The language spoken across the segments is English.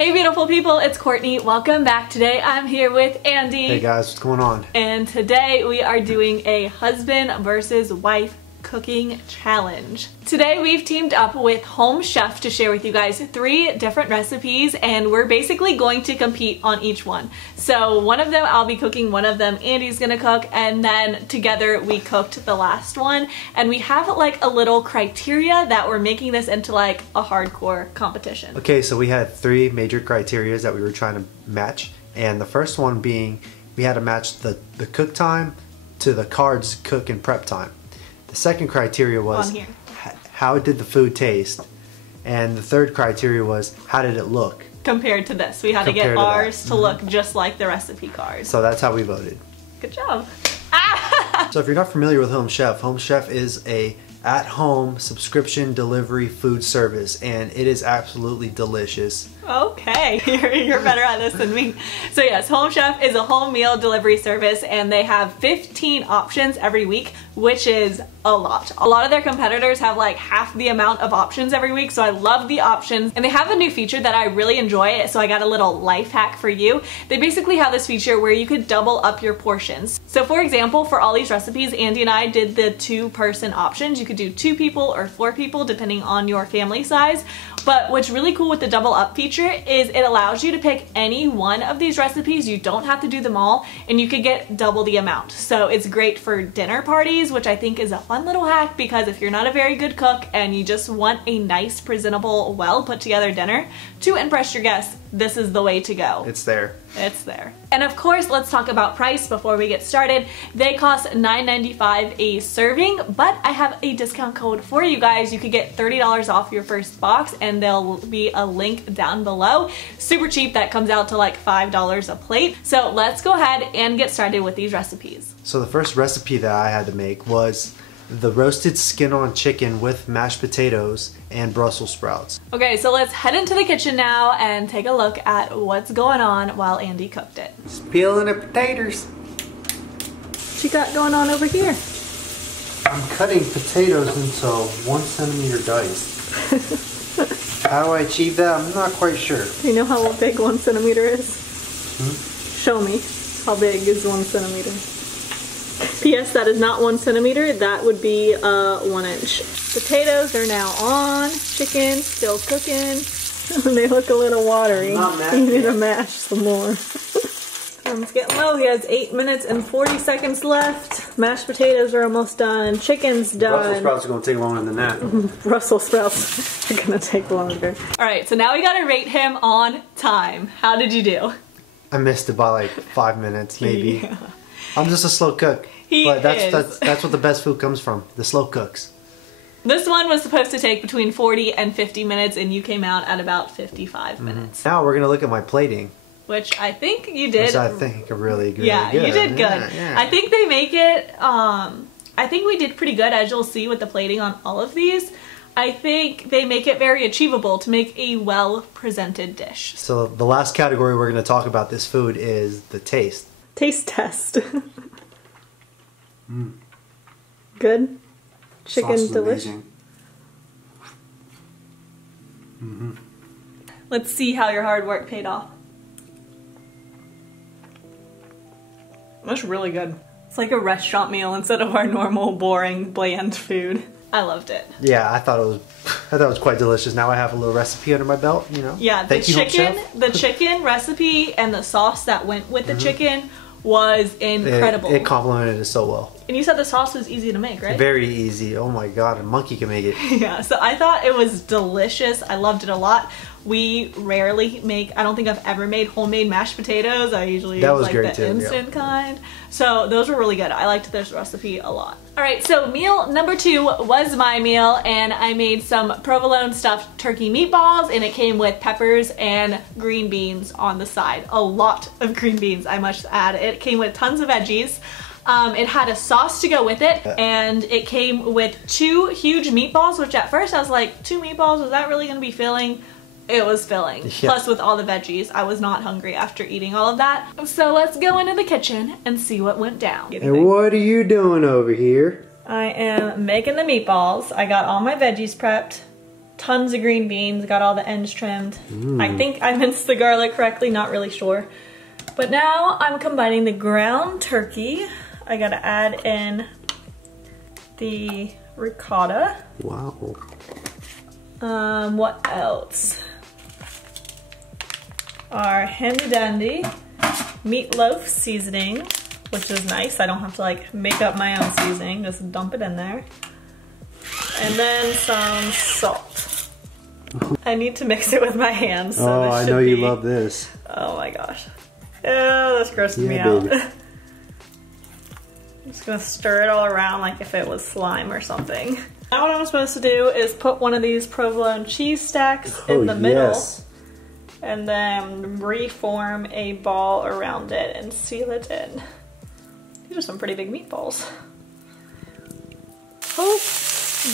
Hey beautiful people, it's Courtney. Welcome back. Today I'm here with Andy. Hey guys, what's going on? And today we are doing a husband versus wife cooking challenge. Today we've teamed up with HomeChef to share with you guys 3 different recipes, and we're basically going to compete on each one. So one of them I'll be cooking, one of them Andy's gonna cook, and then together we cooked the last one. And we have like a little criteria that we're making this into like a hardcore competition. Okay, so we had 3 major criteria that we were trying to match, and the first one being we had to match the cook time to the carbs cook and prep time. The second criteria was how did the food taste, and the third criteria was how did it look compared to this. We had to get ours to look just like the recipe cards. So that's how we voted. Good job. So if you're not familiar with HomeChef, HomeChef is a at-home subscription delivery food service, and it is absolutely delicious. Okay, you're better at this than me. So yes, HomeChef is a home meal delivery service, and they have 15 options every week, which is a lot. A lot of their competitors have like half the amount of options every week, so I love the options. And they have a new feature that I really enjoy, so I got a little life hack for you. They basically have this feature where you could double up your portions. So for example, for all these recipes, Andy and I did the 2-person options. You could do 2 people or 4 people depending on your family size. But what's really cool with the double up feature is it allows you to pick any one of these recipes. You don't have to do them all, and you could get double the amount. So it's great for dinner parties, which I think is a fun little hack, because if you're not a very good cook and you just want a nice, presentable, well put together dinner to impress your guests, this is the way to go. It's there. It's there. And of course, let's talk about price before we get started. They cost $9.95 a serving, but I have a discount code for you guys. You could get $30 off your first box, and there'll be a link down below. Super cheap. That comes out to like $5 a plate. So let's go ahead and get started with these recipes. So the first recipe that I had to make was the roasted skin-on chicken with mashed potatoes and Brussels sprouts. Okay, so let's head into the kitchen now and take a look at what's going on while Andy cooked it. Just peeling the potatoes. What you got going on over here? I'm cutting potatoes into 1 centimeter dice. How do I achieve that? I'm not quite sure. Do you know how big 1 centimeter is? Show me. How big is 1 centimeter? P.S. That is not 1 centimeter. That would be 1 inch. Potatoes are now on. Chicken still cooking. They look a little watery. You need to mash some more. Time's getting low. He has 8 minutes and 40 seconds left. Mashed potatoes are almost done. Chicken's done. Brussels sprouts are going to take longer than that. Brussels sprouts are going to take longer. Alright, so now we got to rate him on time. How did you do? I missed it by like 5 minutes, maybe. Yeah. I'm just a slow cook. But is. that's what the best food comes from, the slow cooks. This one was supposed to take between 40 and 50 minutes, and you came out at about 55 minutes. Now we're going to look at my plating. Which I think you did. Which I think really good. Yeah, you did good. Yeah. I think they make it, I think we did pretty good, as you'll see with the plating on all of these. I think they make it very achievable to make a well-presented dish. So the last category we're going to talk about this food is the taste. Taste test. Good? Chicken delicious? Let's see how your hard work paid off. That's really good. It's like a restaurant meal instead of our normal, boring, bland food. I loved it. Yeah, I thought it was quite delicious. Now I have a little recipe under my belt, you know. Yeah, the chicken recipe and the sauce that went with the chicken was incredible. It complemented it so well. And you said the sauce was easy to make, right? Very easy. Oh my god, a monkey can make it. Yeah, so I thought it was delicious. I loved it a lot. We rarely make, I don't think I've ever made homemade mashed potatoes. I usually use like the instant kind. So those were really good. I liked this recipe a lot. Alright, so meal number 2 was my meal, and I made some provolone stuffed turkey meatballs, and it came with peppers and green beans on the side. A lot of green beans, I must add. It came with tons of veggies. It had a sauce to go with it, and it came with 2 huge meatballs, which at first I was like, 2 meatballs, is that really going to be filling? It was filling. Yeah. Plus with all the veggies, I was not hungry after eating all of that. So let's go into the kitchen and see what went down. And what are you doing over here? I am making the meatballs. I got all my veggies prepped. Tons of green beans, got all the ends trimmed. I think I minced the garlic correctly, not really sure. But now I'm combining the ground turkey. I gotta add in the ricotta. Wow. What else? Our handy dandy meatloaf seasoning, which is nice. I don't have to like make up my own seasoning, just dump it in there. And then some salt. I need to mix it with my hands. So oh, I know you love this. Oh my gosh. Oh, that's grossing me out. I'm just gonna stir it all around like if it was slime or something. Now what I'm supposed to do is put one of these provolone cheese stacks in the middle. Yes. And then reform a ball around it and seal it in. These are some pretty big meatballs. Hope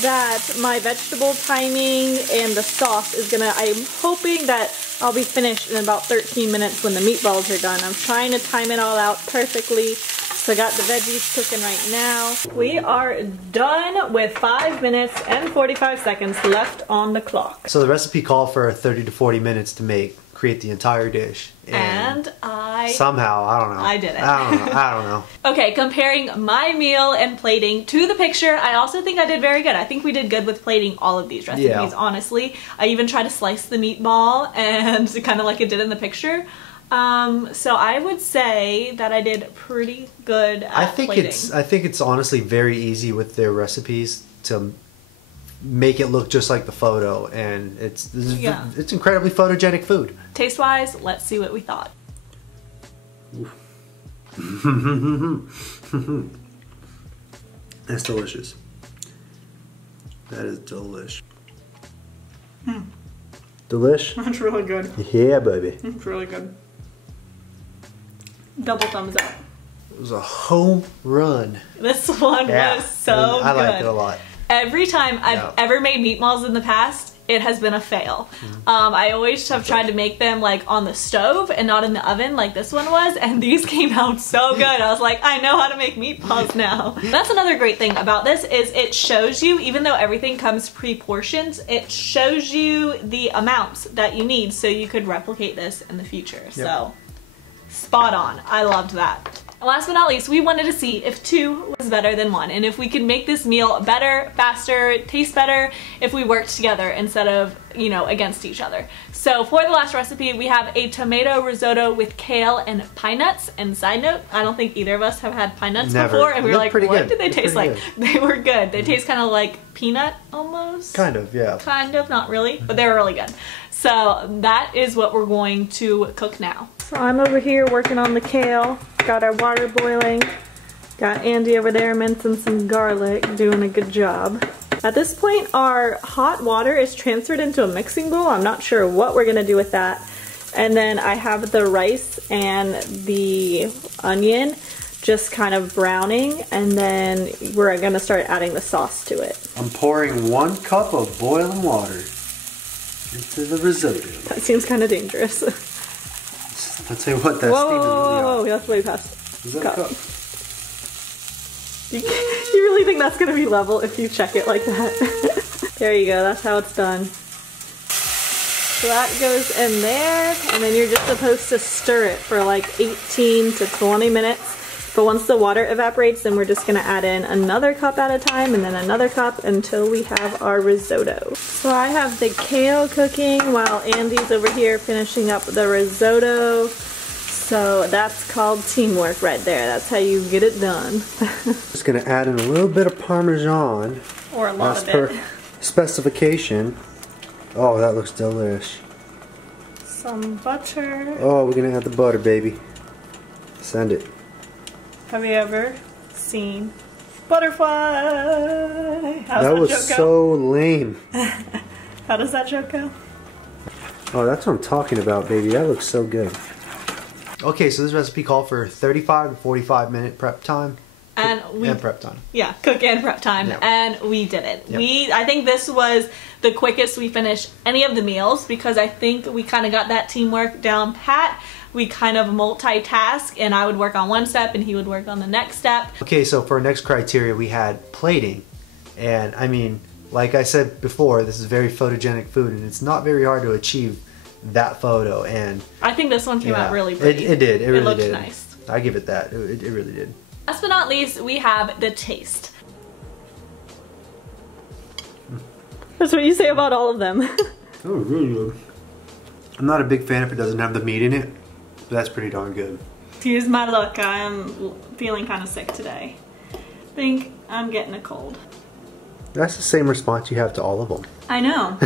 that my vegetable timing and the sauce is gonna, I'm hoping that I'll be finished in about 13 minutes when the meatballs are done. I'm trying to time it all out perfectly. So I got the veggies cooking right now. We are done with 5 minutes and 45 seconds left on the clock. So the recipe called for 30 to 40 minutes to create the entire dish. And I... somehow, I don't know. I did it. I don't know. Okay, comparing my meal and plating to the picture, I also think I did very good. I think we did good with plating all of these recipes, honestly. I even tried to slice the meatball and kind of like it did in the picture. So I would say that I did pretty good at plating. I think it's honestly very easy with their recipes to make it look just like the photo, and it's incredibly photogenic food. Taste wise, let's see what we thought. That's delicious. That is delish. Delish? That's really good. Yeah, baby. It's really good. Double thumbs up. It was a home run. This one was so good. I liked it a lot. Every time I've ever made meatballs in the past, it has been a fail. I always have tried to make them like on the stove and not in the oven like this one was, and these came out so good. I was like, I know how to make meatballs now. That's another great thing about this is it shows you, even though everything comes pre-portioned, it shows you the amounts that you need so you could replicate this in the future. So spot on. I loved that. And last but not least, we wanted to see if 2 was better than 1 and if we could make this meal better, faster, taste better if we worked together instead of, you know, against each other. So for the last recipe, we have a tomato risotto with kale and pine nuts. And side note, I don't think either of us have had pine nuts before, and we were like, what did they taste like? They were good. They taste kind of like peanut almost. Kind of, yeah. Kind of, not really, but they were really good. So that is what we're going to cook now. So I'm over here working on the kale. Got our water boiling. Got Andy over there mincing some garlic, doing a good job. At this point, our hot water is transferred into a mixing bowl. I'm not sure what we're gonna do with that. And then I have the rice and the onion just kind of browning, and then we're gonna start adding the sauce to it. I'm pouring 1 cup of boiling water into the risotto. That seems kind of dangerous. I'll tell you what, that steam is really hot. Whoa, that's way past. Is that a cup? You really think that's gonna be level if you check it like that? There you go, that's how it's done. So that goes in there, and then you're just supposed to stir it for like 18 to 20 minutes. But once the water evaporates, then we're just gonna add in another cup at a time and then another cup until we have our risotto. So I have the kale cooking while Andy's over here finishing up the risotto. So that's called teamwork right there. That's how you get it done. Just gonna add in a little bit of Parmesan. Or a lot of it. As per specification. Oh, that looks delish. Some butter. Oh, we're gonna add the butter, baby. Send it. Have you ever seen butterfly? How's that was so lame. How does that joke go? Oh, that's what I'm talking about, baby. That looks so good. Okay, so this recipe called for 35 to 45 minute prep time. And prep time. Yeah, cook and prep time, and we did it. Yep. I think this was the quickest we finished any of the meals because I think we kind of got that teamwork down pat. We kind of multitask, and I would work on one step and he would work on the next step. Okay, so for our next criteria we had plating, and I mean like I said before, this is very photogenic food, and it's not very hard to achieve that photo. And I think this one came out really pretty. It did. It really looked did. Nice. I give it that. It really did. Last but not least, we have the taste. That's what you say about all of them. Oh, really good. I'm not a big fan if it doesn't have the meat in it, but that's pretty darn good. Excuse my luck, I am feeling kind of sick today. I think I'm getting a cold. That's the same response you have to all of them. I know.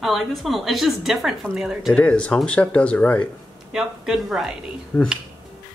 I like this one. It's just different from the other two. It is. HomeChef does it right. Yep, good variety.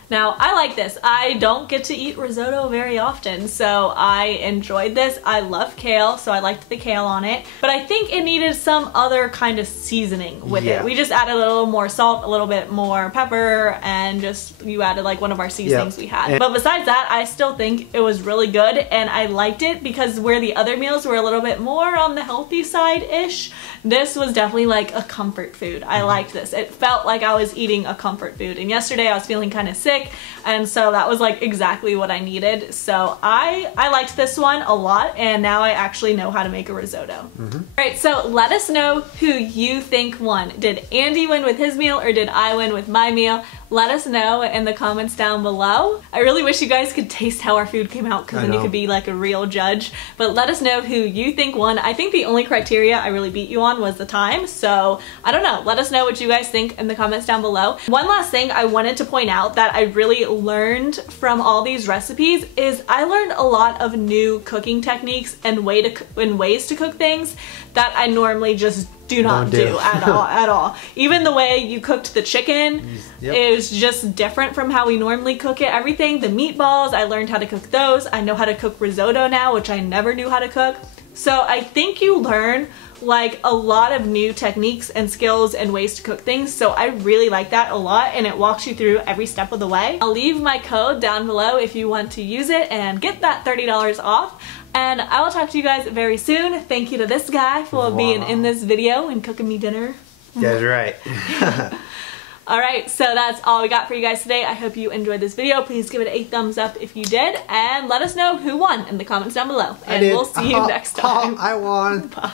Now, I like this. I don't get to eat risotto very often, so I enjoyed this. I love kale, so I liked the kale on it. But I think it needed some other kind of seasoning with it. We just added a little more salt, a little bit more pepper, and just you added like one of our seasonings we had. But besides that, I still think it was really good, and I liked it because where the other meals were a little bit more on the healthy side-ish, this was definitely like a comfort food. I liked this. It felt like I was eating a comfort food. And yesterday I was feeling kind of sick, and so that was like exactly what I needed. So I liked this one a lot, and now I actually know how to make a risotto. Alright, so let us know who you think won. Did Andy win with his meal, or did I win with my meal? Let us know in the comments down below. I really wish you guys could taste how our food came out, because then you could be like a real judge. But let us know who you think won. I think the only criteria I really beat you on was the time, so I don't know. Let us know what you guys think in the comments down below. One last thing I wanted to point out that I really learned from all these recipes is I learned a lot of new cooking techniques and ways to cook things that I normally just do not do at all. Even the way you cooked the chicken is just different from how we normally cook it. Everything, the meatballs, I learned how to cook those. I know how to cook risotto now, which I never knew how to cook. So I think you learn like a lot of new techniques and skills and ways to cook things. So I really like that a lot, and it walks you through every step of the way. I'll leave my code down below if you want to use it and get that $30 off. And I will talk to you guys very soon. Thank you to this guy for being in this video and cooking me dinner. That's right. Alright, so that's all we got for you guys today. I hope you enjoyed this video. Please give it a thumbs up if you did, and let us know who won in the comments down below. And we'll see you next time. I won. Bye.